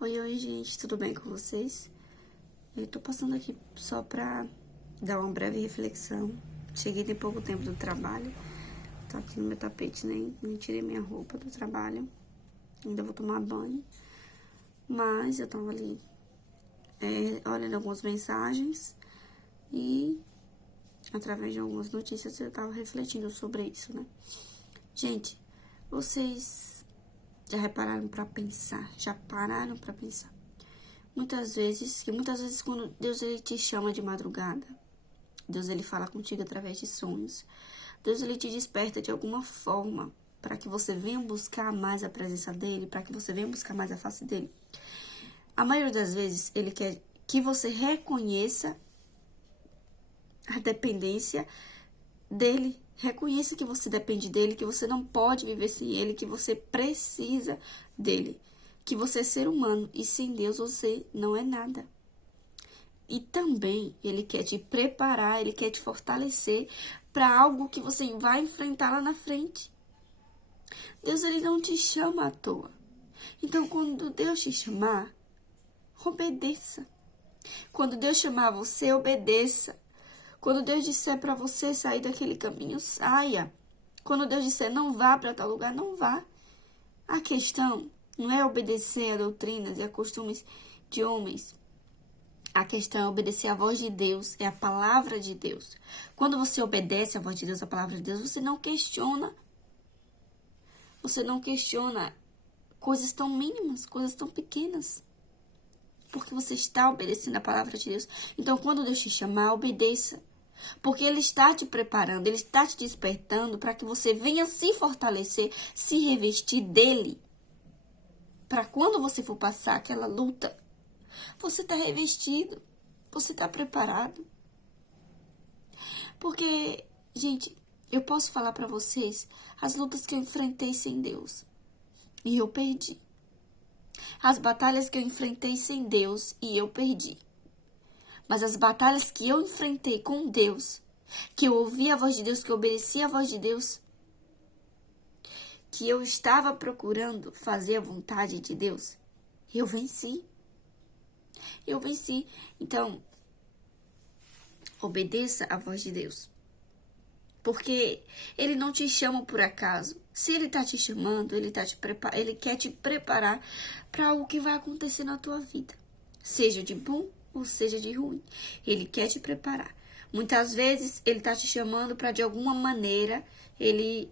Oi, gente, tudo bem com vocês? Eu tô passando aqui só pra dar uma breve reflexão. Cheguei tem pouco tempo do trabalho, tô aqui no meu tapete, nem tirei minha roupa do trabalho, ainda vou tomar banho. Mas eu tava ali olhando algumas mensagens e através de algumas notícias eu tava refletindo sobre isso, né? Gente, vocês já repararam pra pensar? Já pararam pra pensar? Muitas vezes quando Deus ele te chama de madrugada, Deus ele fala contigo através de sonhos. Deus ele te desperta de alguma forma para que você venha buscar mais a presença dele, para que você venha buscar mais a face dele. A maioria das vezes ele quer que você reconheça a dependência dele, reconheça que você depende dele, que você não pode viver sem ele, que você precisa dele, que você é ser humano e sem Deus você não é nada. E também ele quer te preparar, ele quer te fortalecer para algo que você vai enfrentar lá na frente. Deus ele não te chama à toa. Então, quando Deus te chamar, obedeça. Quando Deus chamar você, obedeça. Quando Deus disser para você sair daquele caminho, saia. Quando Deus disser não vá para tal lugar, não vá. A questão não é obedecer a doutrinas e a costumes de homens. A questão é obedecer à voz de Deus, é a palavra de Deus. Quando você obedece à voz de Deus, a palavra de Deus, você não questiona. Você não questiona coisas tão mínimas, coisas tão pequenas. Porque você está obedecendo a palavra de Deus. Então, quando Deus te chamar, obedeça. Porque Ele está te preparando, Ele está te despertando para que você venha se fortalecer, se revestir dEle. Para quando você for passar aquela luta, você está revestido, você está preparado. Porque, gente, eu posso falar para vocês as lutas que eu enfrentei sem Deus e eu perdi. As batalhas que eu enfrentei sem Deus e eu perdi. Mas as batalhas que eu enfrentei com Deus, que eu ouvi a voz de Deus, que eu obedeci a voz de Deus, que eu estava procurando fazer a vontade de Deus, eu venci. Eu venci. Então, obedeça a voz de Deus. Porque Ele não te chama por acaso. Se Ele está te chamando, Ele quer te preparar para algo que vai acontecer na tua vida. Seja de bom ou seja de ruim. Ele quer te preparar. Muitas vezes Ele está te chamando para, de alguma maneira, Ele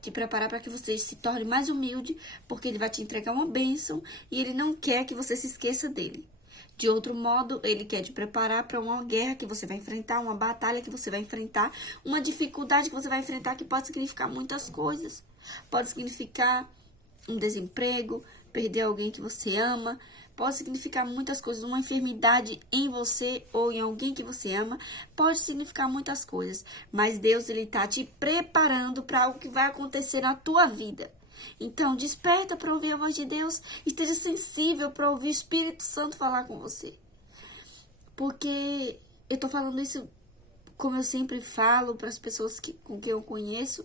te preparar para que você se torne mais humilde, porque Ele vai te entregar uma bênção e Ele não quer que você se esqueça dele. De outro modo, Ele quer te preparar para uma guerra que você vai enfrentar, uma batalha que você vai enfrentar, uma dificuldade que você vai enfrentar que pode significar muitas coisas. Pode significar um desemprego, perder alguém que você ama, pode significar muitas coisas, uma enfermidade em você ou em alguém que você ama, pode significar muitas coisas. Mas Deus, Ele está te preparando para algo que vai acontecer na tua vida. Então, desperta para ouvir a voz de Deus, esteja sensível para ouvir o Espírito Santo falar com você. Porque eu tô falando isso como eu sempre falo para as pessoas com quem eu conheço,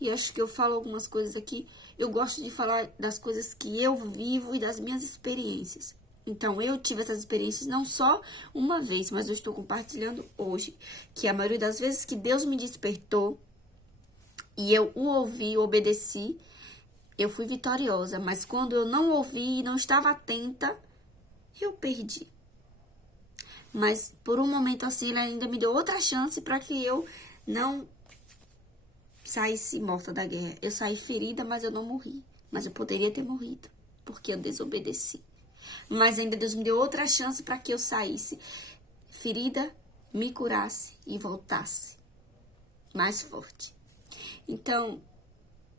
e acho que eu falo algumas coisas aqui. Eu gosto de falar das coisas que eu vivo e das minhas experiências. Então, eu tive essas experiências não só uma vez, mas eu estou compartilhando hoje. Que a maioria das vezes que Deus me despertou e eu o ouvi, obedeci, eu fui vitoriosa. Mas quando eu não ouvi e não estava atenta, eu perdi. Mas por um momento assim, ele ainda me deu outra chance para que eu não saísse morta da guerra. Eu saí ferida, mas eu não morri. Mas eu poderia ter morrido, porque eu desobedeci. Mas ainda Deus me deu outra chance para que eu saísse ferida, me curasse e voltasse mais forte. Então,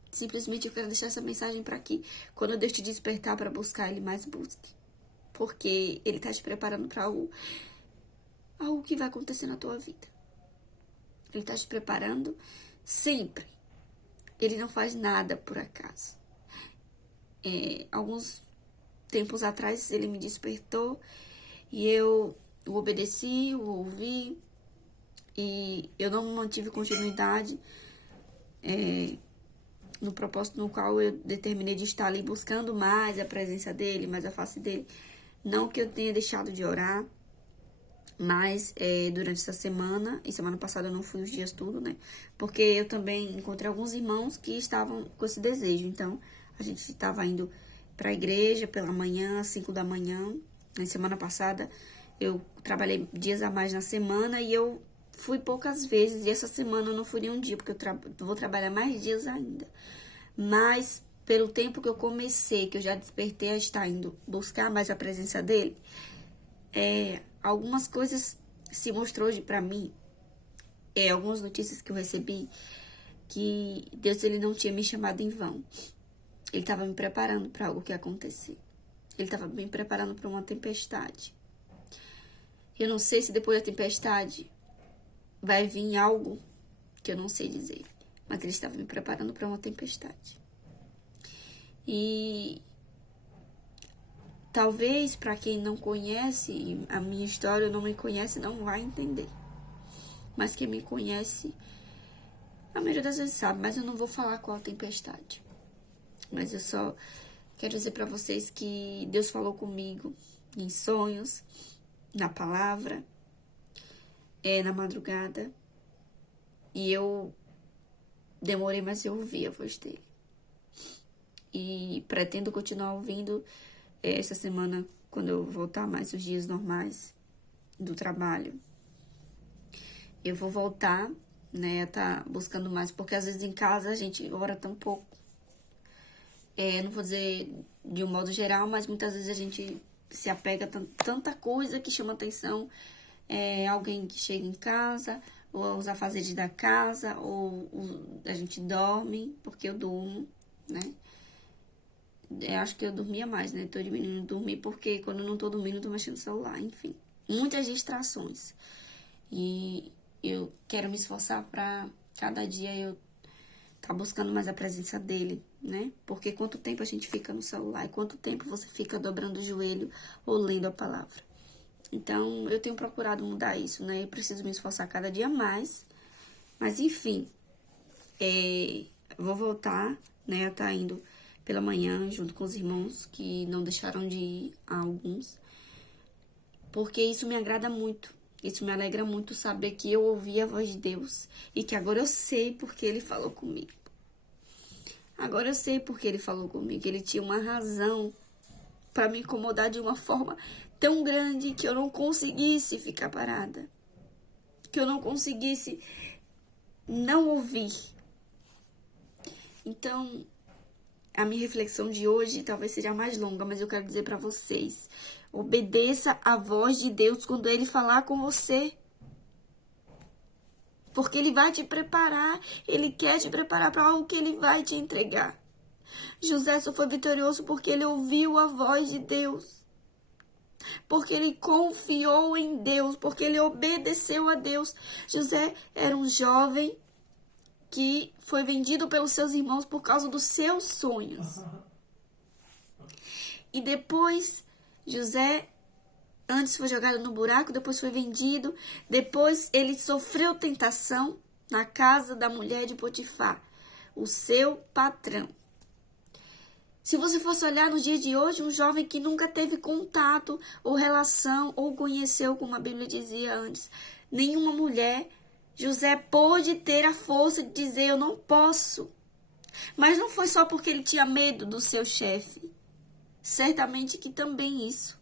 simplesmente eu quero deixar essa mensagem para que, quando Deus te despertar para buscar Ele, mais busque. Porque Ele está te preparando para algo que vai acontecer na tua vida. Ele está te preparando sempre. Ele não faz nada por acaso. Alguns tempos atrás ele me despertou e eu o obedeci, o ouvi e eu não mantive continuidade. no propósito no qual eu determinei de estar ali buscando mais a presença dele, mais a face dele. Não que eu tenha deixado de orar, mas durante essa semana, e semana passada eu não fui os dias tudo, né? Porque eu também encontrei alguns irmãos que estavam com esse desejo. Então, a gente estava indo para a igreja pela manhã, às 5 da manhã. Na semana passada, eu trabalhei dias a mais na semana e eu fui poucas vezes. E essa semana eu não fui nenhum dia, porque eu vou trabalhar mais dias ainda. Mas, pelo tempo que eu comecei, que eu já despertei a estar indo buscar mais a presença dele, algumas coisas se mostrou hoje pra mim, algumas notícias que eu recebi, que Deus ele não tinha me chamado em vão. Ele estava me preparando para algo que ia acontecer. Ele estava me preparando para uma tempestade. Eu não sei se depois da tempestade vai vir algo que eu não sei dizer, mas ele estava me preparando para uma tempestade. E talvez para quem não conhece a minha história, não me conhece, não vai entender. Mas quem me conhece, a maioria das vezes sabe, mas eu não vou falar qual tempestade. Mas eu só quero dizer para vocês que Deus falou comigo em sonhos, na palavra, na madrugada. E eu demorei, mas eu ouvi a voz dele. E pretendo continuar ouvindo essa semana, quando eu voltar mais os dias normais do trabalho. Eu vou voltar, né, tá buscando mais, porque às vezes em casa a gente ora tão pouco. Não vou dizer de um modo geral, mas muitas vezes a gente se apega a tanta coisa que chama atenção. Alguém que chega em casa, ou os afazeres da casa, ou a gente dorme, porque eu durmo, né? Eu acho que eu dormia mais, né? Tô diminuindo dormir, porque quando eu não tô dormindo, eu tô mexendo no celular, enfim. Muitas distrações. E eu quero me esforçar pra cada dia eu tá buscando mais a presença dele, né? Porque quanto tempo a gente fica no celular e quanto tempo você fica dobrando o joelho ou lendo a palavra. Então, eu tenho procurado mudar isso, né? Eu preciso me esforçar cada dia mais. Mas, enfim, vou voltar, né? A tá indo pela manhã junto com os irmãos que não deixaram de ir a alguns. Porque isso me agrada muito. Isso me alegra muito saber que eu ouvi a voz de Deus e que agora eu sei porque ele falou comigo. Agora eu sei porque ele falou comigo. Ele tinha uma razão para me incomodar de uma forma tão grande que eu não conseguisse ficar parada. Que eu não conseguisse não ouvir. Então, a minha reflexão de hoje talvez seja mais longa, mas eu quero dizer para vocês: obedeça a voz de Deus quando ele falar com você. Porque ele vai te preparar, ele quer te preparar para algo que ele vai te entregar. José só foi vitorioso porque ele ouviu a voz de Deus. Porque ele confiou em Deus, porque ele obedeceu a Deus. José era um jovem que foi vendido pelos seus irmãos por causa dos seus sonhos. E depois, José, antes foi jogado no buraco, depois foi vendido. Depois ele sofreu tentação na casa da mulher de Potifar, o seu patrão. Se você fosse olhar no dia de hoje, um jovem que nunca teve contato ou relação ou conheceu, como a Bíblia dizia antes, nenhuma mulher, José pôde ter a força de dizer: eu não posso. Mas não foi só porque ele tinha medo do seu chefe. Certamente que também isso.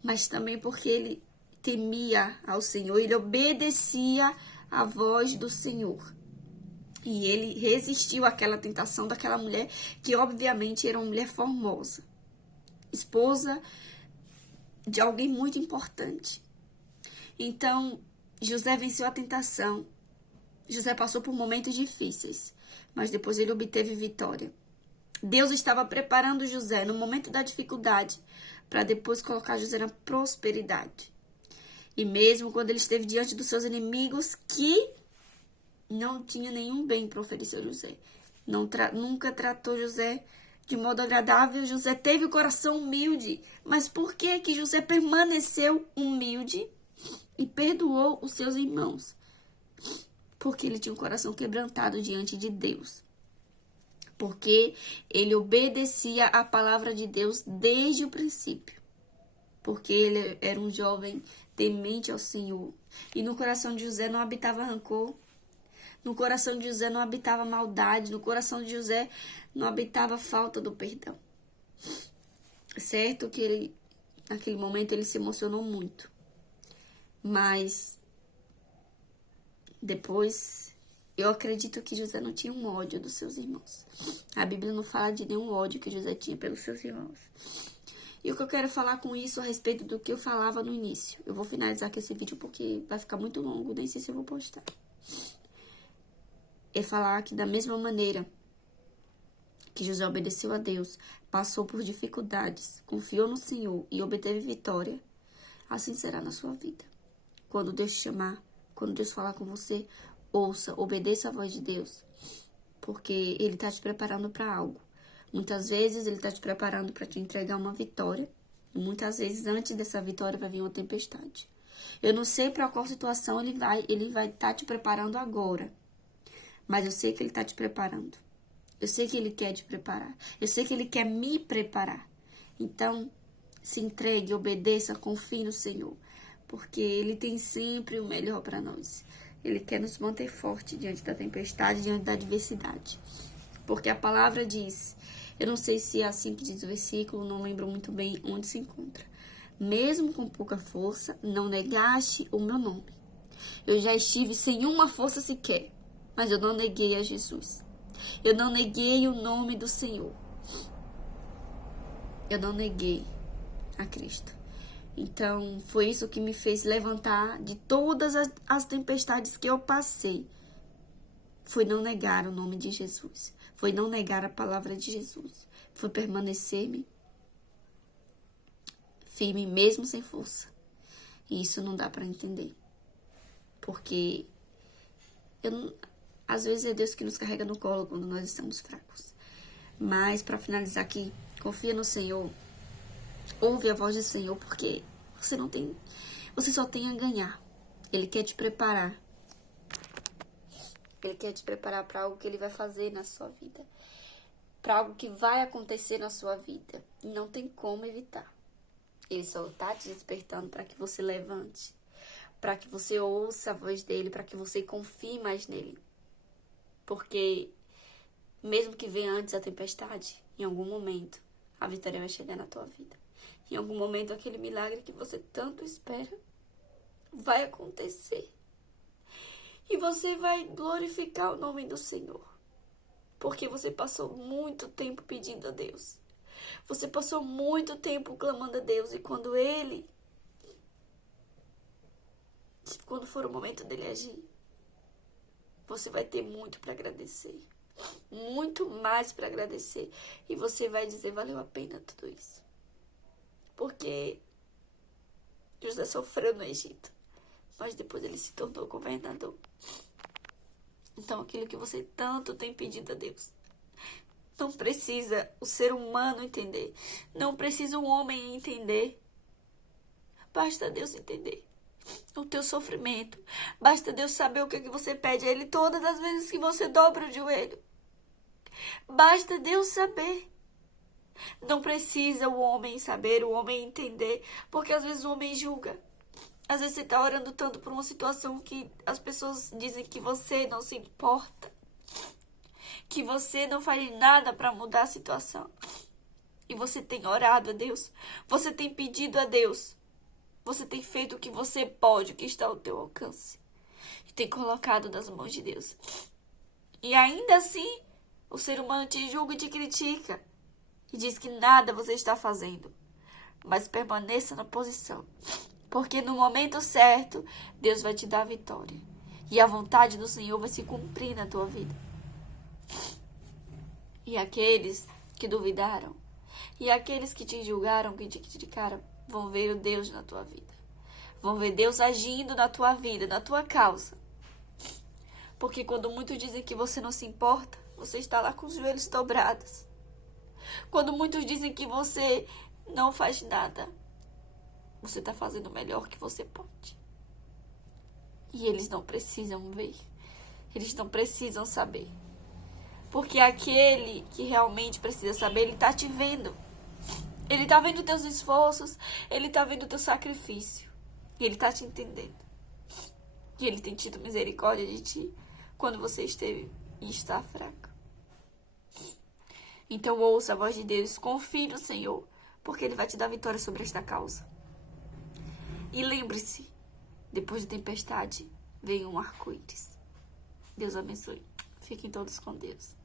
Mas também porque ele temia ao Senhor, ele obedecia à voz do Senhor. E ele resistiu àquela tentação daquela mulher, que obviamente era uma mulher formosa, esposa de alguém muito importante. Então, José venceu a tentação. José passou por momentos difíceis, mas depois ele obteve vitória. Deus estava preparando José no momento da dificuldade, para depois colocar José na prosperidade. E mesmo quando ele esteve diante dos seus inimigos, que não tinha nenhum bem para oferecer a José. Nunca tratou José de modo agradável. José teve o coração humilde. Mas por que José permaneceu humilde e perdoou os seus irmãos? Porque ele tinha um coração quebrantado diante de Deus. Porque ele obedecia à palavra de Deus desde o princípio. Porque ele era um jovem temente ao Senhor. E no coração de José não habitava rancor. No coração de José não habitava maldade. No coração de José não habitava falta do perdão. Certo que ele, naquele momento, ele se emocionou muito. Mas depois, eu acredito que José não tinha um ódio dos seus irmãos. A Bíblia não fala de nenhum ódio que José tinha pelos seus irmãos. E o que eu quero falar com isso a respeito do que eu falava no início. Eu vou finalizar aqui esse vídeo porque vai ficar muito longo, nem sei se eu vou postar. É falar que da mesma maneira que José obedeceu a Deus, passou por dificuldades, confiou no Senhor e obteve vitória, assim será na sua vida. Quando Deus te chamar, quando Deus falar com você, ouça, obedeça a voz de Deus, porque Ele está te preparando para algo. Muitas vezes Ele está te preparando para te entregar uma vitória, e muitas vezes antes dessa vitória vai vir uma tempestade. Eu não sei para qual situação Ele vai estar te preparando agora, mas eu sei que Ele está te preparando. Eu sei que Ele quer te preparar. Eu sei que Ele quer me preparar. Então, se entregue, obedeça, confie no Senhor. Porque Ele tem sempre o melhor para nós. Ele quer nos manter forte diante da tempestade, diante da adversidade. Porque a palavra diz, eu não sei se é assim que diz o versículo, não lembro muito bem onde se encontra. Mesmo com pouca força, não negaste o meu nome. Eu já estive sem uma força sequer, mas eu não neguei a Jesus. Eu não neguei o nome do Senhor. Eu não neguei a Cristo. Então, foi isso que me fez levantar de todas as tempestades que eu passei. Foi não negar o nome de Jesus. Foi não negar a palavra de Jesus. Foi permanecer-me firme mesmo sem força. E isso não dá para entender. Porque às vezes é Deus que nos carrega no colo quando nós estamos fracos. Mas, para finalizar aqui, confia no Senhor. Ouve a voz do Senhor, porque você só tem a ganhar. Ele quer te preparar. Ele quer te preparar para algo que Ele vai fazer na sua vida. Para algo que vai acontecer na sua vida. E não tem como evitar. Ele só está te despertando para que você levante. Para que você ouça a voz dEle. Para que você confie mais nele. Porque, mesmo que venha antes a tempestade, em algum momento, a vitória vai chegar na tua vida. Em algum momento, aquele milagre que você tanto espera vai acontecer. E você vai glorificar o nome do Senhor. Porque você passou muito tempo pedindo a Deus. Você passou muito tempo clamando a Deus. E quando for o momento dele agir, você vai ter muito para agradecer. Muito mais para agradecer. E você vai dizer, valeu a pena tudo isso. Porque José sofreu no Egito. Mas depois ele se tornou governador. Então, aquilo que você tanto tem pedido a Deus, não precisa o ser humano entender. Não precisa um homem entender. Basta Deus entender o teu sofrimento. Basta Deus saber o que você pede a Ele todas as vezes que você dobra o joelho. Basta Deus saber. Não precisa o homem saber, o homem entender. Porque às vezes o homem julga. Às vezes você está orando tanto por uma situação que as pessoas dizem que você não se importa. Que você não faz nada para mudar a situação. E você tem orado a Deus. Você tem pedido a Deus. Você tem feito o que você pode, o que está ao teu alcance. E tem colocado nas mãos de Deus. E ainda assim, o ser humano te julga e te critica. E diz que nada você está fazendo. Mas permaneça na posição. Porque no momento certo, Deus vai te dar a vitória. E a vontade do Senhor vai se cumprir na tua vida. E aqueles que duvidaram, e aqueles que te julgaram, que te criticaram, vão ver o Deus na tua vida. Vão ver Deus agindo na tua vida, na tua causa. Porque quando muitos dizem que você não se importa, você está lá com os joelhos dobrados. Quando muitos dizem que você não faz nada, você está fazendo o melhor que você pode. E eles não precisam ver. Eles não precisam saber. Porque aquele que realmente precisa saber, ele tá te vendo. Ele tá vendo teus esforços, ele tá vendo teu sacrifício. E ele tá te entendendo. E ele tem tido misericórdia de ti quando você esteve e está fraco. Então ouça a voz de Deus, confie no Senhor, porque Ele vai te dar vitória sobre esta causa. E lembre-se, depois da tempestade, vem um arco-íris. Deus abençoe. Fiquem todos com Deus.